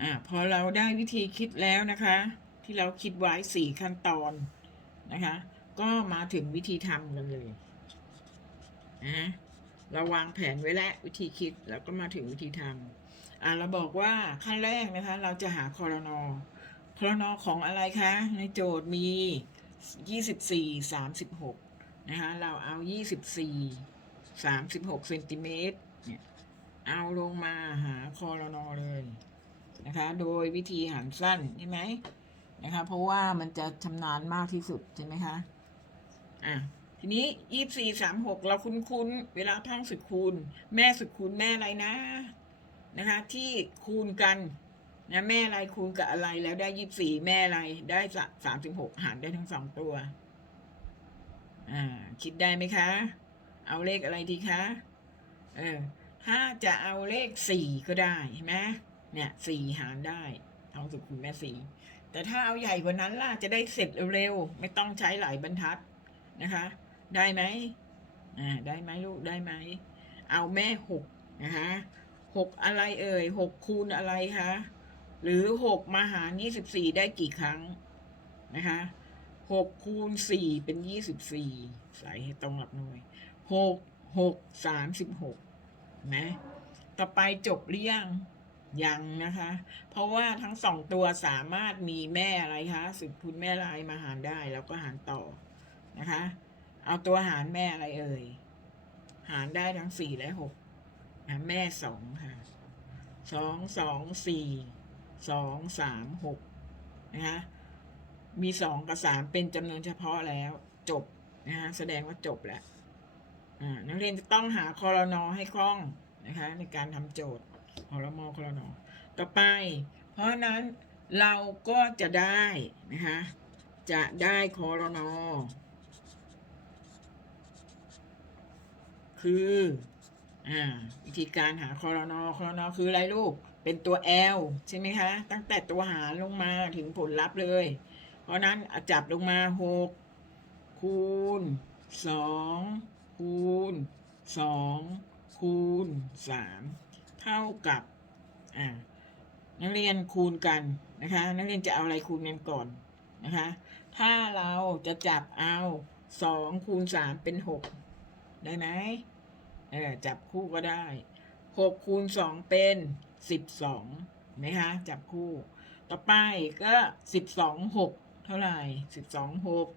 อ่าพอเราได้วิธีคิดแล้วนะคะ ที่เราคิดไว้สี่ขั้นตอนนะคะ ก็มาถึงวิธีทำกันเลยนะเราวางแผนไว้แล้ววิธีคิดแล้วก็มาถึงวิธีทำอ่าเราบอกว่าขั้นแรกนะคะ เราจะหาคอรนอคอรนอของอะไรคะ ในโจทย์มียี่สิบสี่สามสิบหกนะคะ เราเอายี่สิบสี่สามสิบหกเซนติเมตรเนี่ยเอาลงมาหาคอรนอเลย นะคะ โดยวิธีหารสั้นใช่ไหมนะคะ เพราะว่ามันจะชำนาญมากที่สุดใช่ไหมคะอะทีนี้ยี่สี่สามหกเราคุ้นคุ้นเวลาท่องสุดคูณ แม่สุดคูณแม่อะไรนะนะคะ ที่คูณกันนะแม่อะไรคูณกับอะไรแล้วได้ยี่สี่แม่อะไรได้สามสิบหกหารได้ทั้งสองตัว อ่า คิดได้ไหมคะ เอาเลขอะไรดีคะเออถ้าจะเอาเลขสี่ก็ได้เห็นไหม เนี่ยสี่หารได้ทองสุขคุณแม่สี่แต่ถ้าเอาใหญ่กว่านั้นล่ะจะได้เสร็จเร็วๆไม่ต้องใช้หลายบรรทัดนะคะ ได้ไหมอ่าได้ไหมลูกได้ไหมเอาแม่หกนะคะหกอะไรเอ่ยหกคูณอะไรคะหรือหกมาหารยี่สิบสี่ได้กี่ครั้งนะคะหกคูณสี่เป็นยี่สิบสี่ใส่ให้ตรงหลักหน่วยหกหกสามสิบหกนะต่อไปจบหรือยัง ยังนะคะ เพราะว่าทั้งสองตัวสามารถมีแม่อะไรคะสุดคูณแม่ลายมาหารได้แล้วก็หารต่อนะคะ เอาตัวหารแม่อะไรเอ่ย หารได้ทั้งสี่และหกนะแม่สองค่ะสองสองสี่สองสามหกนะคะมีสองกับสามเป็นจำนวนเฉพาะแล้ว จบนะคะแสดงว่าจบแล้วนักเรียนจะต้องหาคอรนอให้คล่องนะคะในการทำโจทย์ อรมอคอรนอต่อไป เพราะนั้นเราก็จะได้นะคะจะได้คอรนอคืออ่าวิธีการหาคอรนอคอรนอคืออะไรลูก เป็นตัว L ใช่ไหมคะ ตั้งแต่ตัวหารลงมาถึงผลลัพธ์เลย เพราะนั้นจับลงมาหกคูณสองคูณสองคูณสาม เท่ากับอ่านักเรียนคูณกันนะคะ นักเรียนจะเอาอะไรคูณกันก่อนนะคะ ถ้าเราจะจับเอาสองคูณสามเป็นหกได้ไหมเออจับคู่ก็ได้หกคูณสองเป็นสิบสองไหมคะจับคู่ ต่อไปก็สิบสองหกเท่าไหร่สิบสองหก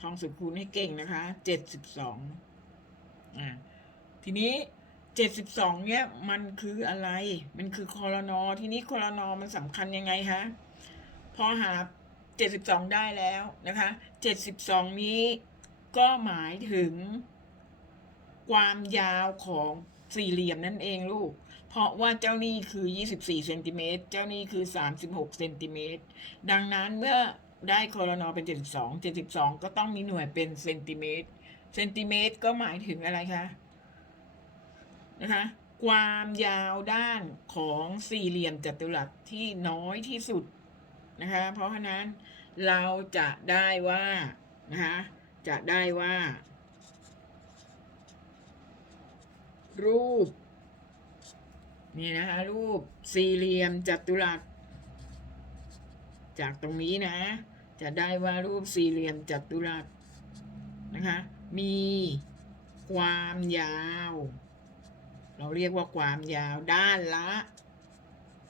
ท่องสุดคูณให้เก่งนะคะเจ็ดสิบสองอ่าทีนี้ เจ็ดสิบสองเนี่ยมันคืออะไร มันคือคอรนอทีนี้คอรนอมันสำคัญยังไงคะพอหาเจ็ดสิบสองได้แล้วนะคะเจ็ดสิบสองนี้ก็หมายถึง ความยาวของสี่เหลี่ยมนั่นเองลูก เพราะว่าเจ้านี่คือ24เซนติเมตรเจ้านี่คือ36เซนติเมตรดังนั้นเมื่อได้คอรนอเป็น72 72ก็ต้องมีหน่วยเป็นเซนติเมตรเซนติเมตรก็หมายถึงอะไรคะ นะคะความยาวด้านของสี่เหลี่ยมจัตุรัสที่น้อยที่สุดนะคะเพราะฉะนั้นเราจะได้ว่านะคะจะได้ว่า รูปนี่นะคะรูปสี่เหลี่ยมจัตุรัส จากตรงนี้นะ จะได้ว่ารูปสี่เหลี่ยมจัตุรัสนะคะมีความยาว เราเรียกว่าความยาวด้านละ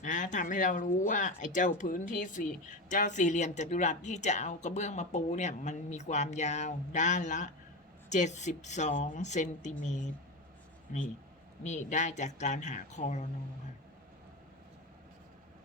นะทำให้เรารู้ว่าไอ้เจ้าพื้นที่สี่เจ้าสี่เหลี่ยมจัตุรัสที่จะเอากระเบื้องมาปูเนี่ย มันมีความยาวด้านละเจ็ดสิบสองเซนติเมตรนี่นี่ได้จากการหาคอรนอค่ะ